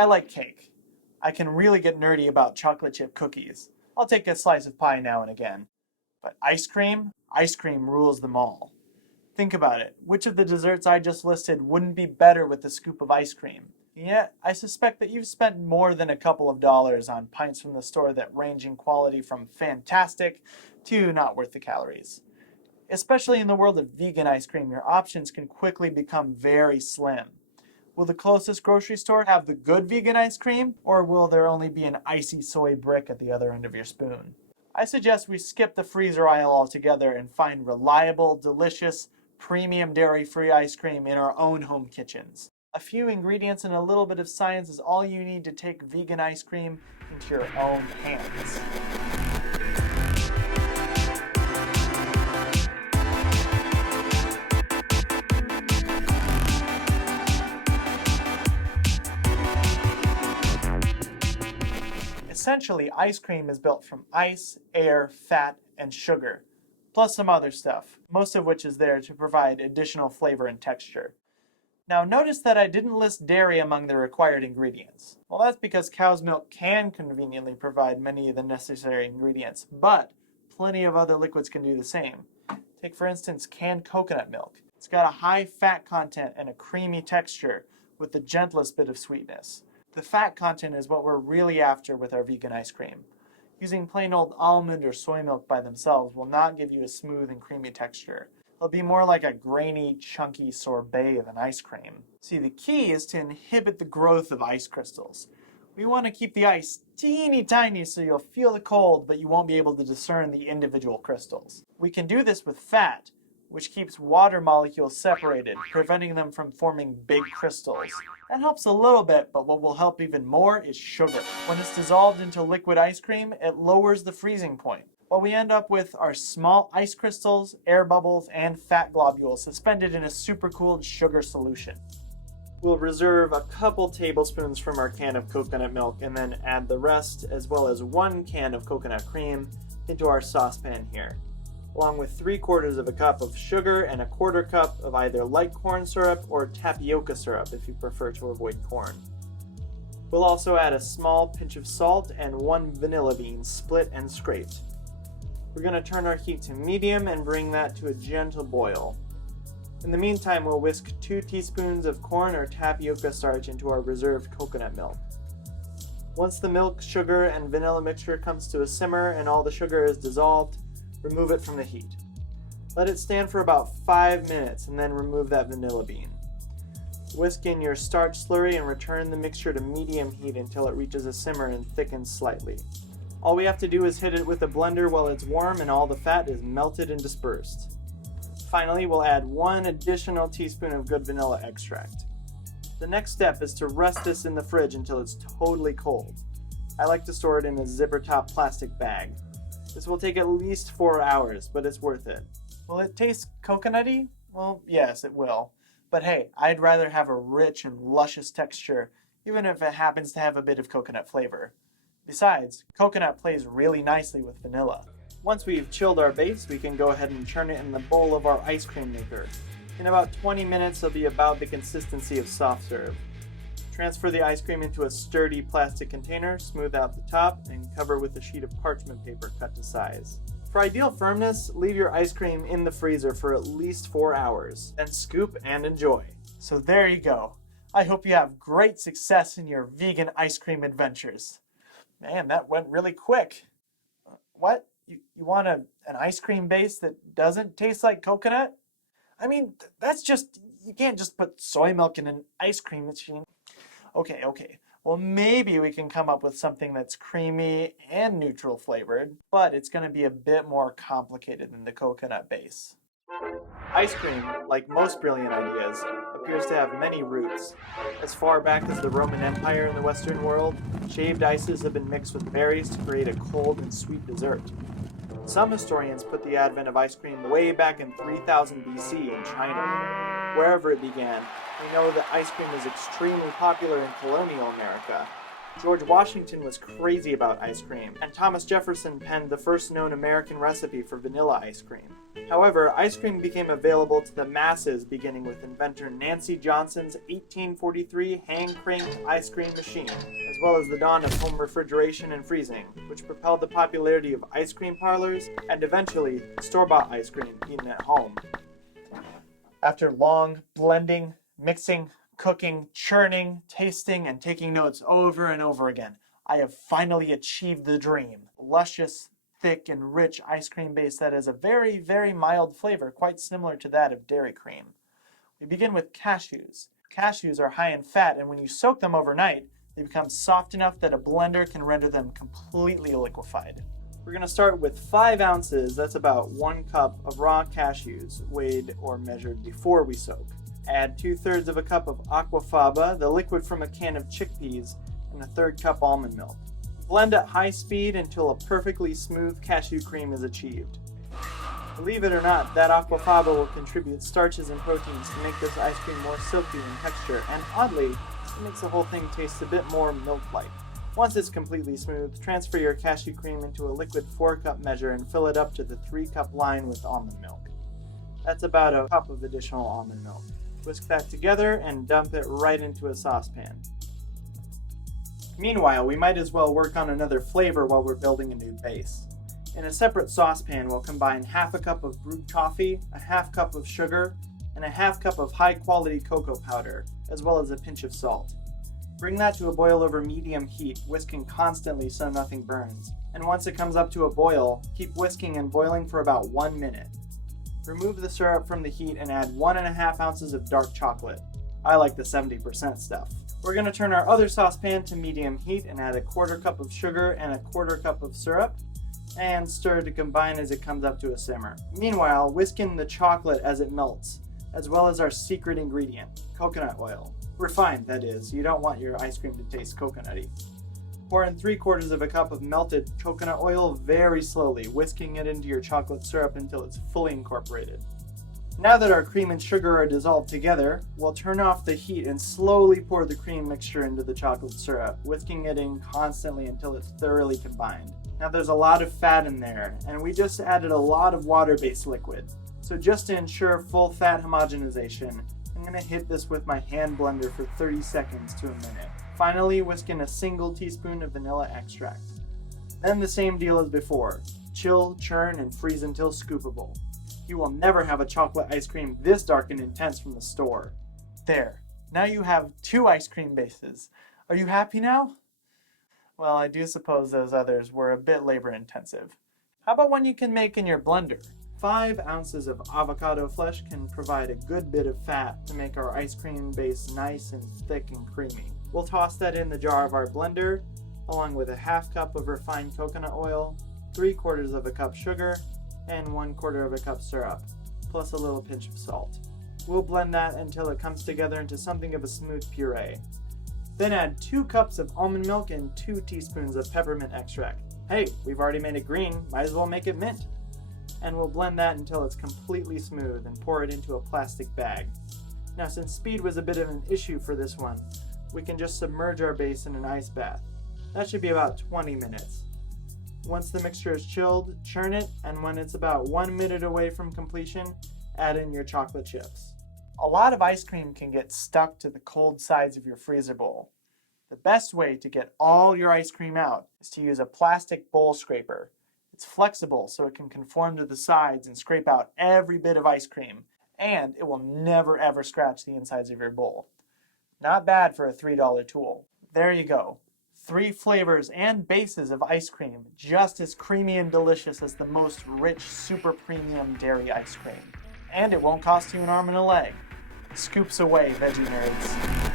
I like cake. I can really get nerdy about chocolate chip cookies. I'll take a slice of pie now and again. But ice cream? Ice cream rules them all. Think about it. Which of the desserts I just listed wouldn't be better with a scoop of ice cream? Yet, I suspect that you've spent more than a couple of dollars on pints from the store that range in quality from fantastic to not worth the calories. Especially in the world of vegan ice cream, your options can quickly become very slim. Will the closest grocery store have the good vegan ice cream, or will there only be an icy soy brick at the other end of your spoon? I suggest we skip the freezer aisle altogether and find reliable, delicious, premium dairy-free ice cream in our own home kitchens. A few ingredients and a little bit of science is all you need to take vegan ice cream into your own hands. Essentially, ice cream is built from ice, air, fat, and sugar, plus some other stuff, most of which is there to provide additional flavor and texture. Now notice that I didn't list dairy among the required ingredients. Well, that's because cow's milk can conveniently provide many of the necessary ingredients, but plenty of other liquids can do the same. Take for instance canned coconut milk. It's got a high fat content and a creamy texture with the gentlest bit of sweetness. The fat content is what we're really after with our vegan ice cream. Using plain old almond or soy milk by themselves will not give you a smooth and creamy texture. It'll be more like a grainy, chunky sorbet of an ice cream. See, the key is to inhibit the growth of ice crystals. We want to keep the ice teeny tiny so you'll feel the cold, but you won't be able to discern the individual crystals. We can do this with fat, which keeps water molecules separated, preventing them from forming big crystals. That helps a little bit, but what will help even more is sugar. When it's dissolved into liquid ice cream, it lowers the freezing point. What we end up with are small ice crystals, air bubbles, and fat globules suspended in a supercooled sugar solution. We'll reserve a couple tablespoons from our can of coconut milk and then add the rest, as well as 1 can of coconut cream, into our saucepan here, along with 3/4 of a cup of sugar and a 1/4 cup of either light corn syrup or tapioca syrup if you prefer to avoid corn. We'll also add a small pinch of salt and 1 vanilla bean split and scraped. We're going to turn our heat to medium and bring that to a gentle boil. In the meantime, we'll whisk 2 teaspoons of corn or tapioca starch into our reserved coconut milk. Once the milk, sugar, and vanilla mixture comes to a simmer and all the sugar is dissolved, remove it from the heat. Let it stand for about 5 minutes and then remove that vanilla bean. Whisk in your starch slurry and return the mixture to medium heat until it reaches a simmer and thickens slightly. All we have to do is hit it with a blender while it's warm and all the fat is melted and dispersed. Finally, we'll add 1 additional teaspoon of good vanilla extract. The next step is to rest this in the fridge until it's totally cold. I like to store it in a zipper top plastic bag. This will take at least 4 hours, but it's worth it. Will it taste coconutty? Well, yes, it will. But hey, I'd rather have a rich and luscious texture, even if it happens to have a bit of coconut flavor. Besides, coconut plays really nicely with vanilla. Once we've chilled our base, we can go ahead and churn it in the bowl of our ice cream maker. In about 20 minutes, it'll be about the consistency of soft serve. Transfer the ice cream into a sturdy plastic container, smooth out the top, and cover with a sheet of parchment paper cut to size. For ideal firmness, leave your ice cream in the freezer for at least 4 hours, then scoop and enjoy. So there you go. I hope you have great success in your vegan ice cream adventures. Man, that went really quick. What? You want an ice cream base that doesn't taste like coconut? I mean, that's just, you can't just put soy milk in an ice cream machine. Okay. Well, maybe we can come up with something that's creamy and neutral flavored, but it's going to be a bit more complicated than the coconut base. Ice cream, like most brilliant ideas, appears to have many roots. As far back as the Roman Empire in the Western world, shaved ices have been mixed with berries to create a cold and sweet dessert. Some historians put the advent of ice cream way back in 3000 BC in China. Wherever it began, we know that ice cream was extremely popular in colonial America. George Washington was crazy about ice cream, and Thomas Jefferson penned the first known American recipe for vanilla ice cream. However, ice cream became available to the masses beginning with inventor Nancy Johnson's 1843 hand-cranked ice cream machine, as well as the dawn of home refrigeration and freezing, which propelled the popularity of ice cream parlors and eventually store-bought ice cream eaten at home. After long blending, mixing, cooking, churning, tasting, and taking notes over and over again, I have finally achieved the dream. Luscious, thick, and rich ice cream base that has a very, very mild flavor, quite similar to that of dairy cream. We begin with cashews. Cashews are high in fat, and when you soak them overnight, they become soft enough that a blender can render them completely liquefied. We're going to start with 5 ounces, that's about 1 cup of raw cashews, weighed or measured before we soak. Add 2/3 of a cup of Aqua Faba, the liquid from a can of chickpeas, and a 1/3 cup almond milk. Blend at high speed until a perfectly smooth cashew cream is achieved. Believe it or not, that Aqua Faba will contribute starches and proteins to make this ice cream more silky in texture, and oddly, it makes the whole thing taste a bit more milk-like. Once it's completely smooth, transfer your cashew cream into a liquid 4-cup measure and fill it up to the 3-cup line with almond milk. That's about a cup of additional almond milk. Whisk that together and dump it right into a saucepan. Meanwhile, we might as well work on another flavor while we're building a new base. In a separate saucepan, we'll combine 1/2 cup of brewed coffee, 1/2 cup of sugar, and 1/2 cup of high-quality cocoa powder, as well as a pinch of salt. Bring that to a boil over medium heat, whisking constantly so nothing burns. And once it comes up to a boil, keep whisking and boiling for about 1 minute. Remove the syrup from the heat and add 1.5 ounces of dark chocolate. I like the 70% stuff. We're going to turn our other saucepan to medium heat and add a 1/4 cup of sugar and a 1/4 cup of syrup, and stir to combine as it comes up to a simmer. Meanwhile, whisk in the chocolate as it melts, as well as our secret ingredient, coconut oil. Refined, that is. You don't want your ice cream to taste coconutty. Pour in 3/4 of a cup of melted coconut oil very slowly, whisking it into your chocolate syrup until it's fully incorporated. Now that our cream and sugar are dissolved together, we'll turn off the heat and slowly pour the cream mixture into the chocolate syrup, whisking it in constantly until it's thoroughly combined. Now there's a lot of fat in there, and we just added a lot of water-based liquid. So just to ensure full fat homogenization, I'm going to hit this with my hand blender for 30 seconds to a minute. Finally, whisk in a single teaspoon of vanilla extract. Then the same deal as before. Chill, churn, and freeze until scoopable. You will never have a chocolate ice cream this dark and intense from the store. There. Now you have 2 ice cream bases. Are you happy now? Well, I do suppose those others were a bit labor intensive. How about one you can make in your blender? 5 ounces of avocado flesh can provide a good bit of fat to make our ice cream base nice and thick and creamy. We'll toss that in the jar of our blender, along with a 1/2 cup of refined coconut oil, 3/4 of a cup sugar, and 1/4 of a cup syrup, plus a little pinch of salt. We'll blend that until it comes together into something of a smooth puree. Then add 2 cups of almond milk and 2 teaspoons of peppermint extract. Hey, we've already made it green, might as well make it mint. And we'll blend that until it's completely smooth and pour it into a plastic bag. Now, since speed was a bit of an issue for this one, we can just submerge our base in an ice bath. That should be about 20 minutes. Once the mixture is chilled, churn it, and when it's about 1 minute away from completion, add in your chocolate chips. A lot of ice cream can get stuck to the cold sides of your freezer bowl. The best way to get all your ice cream out is to use a plastic bowl scraper. It's flexible so it can conform to the sides and scrape out every bit of ice cream, and it will never ever scratch the insides of your bowl. Not bad for a $3 tool. There you go. 3 flavors and bases of ice cream, just as creamy and delicious as the most rich, super premium dairy ice cream. And it won't cost you an arm and a leg. Scoops away, veggie nerds.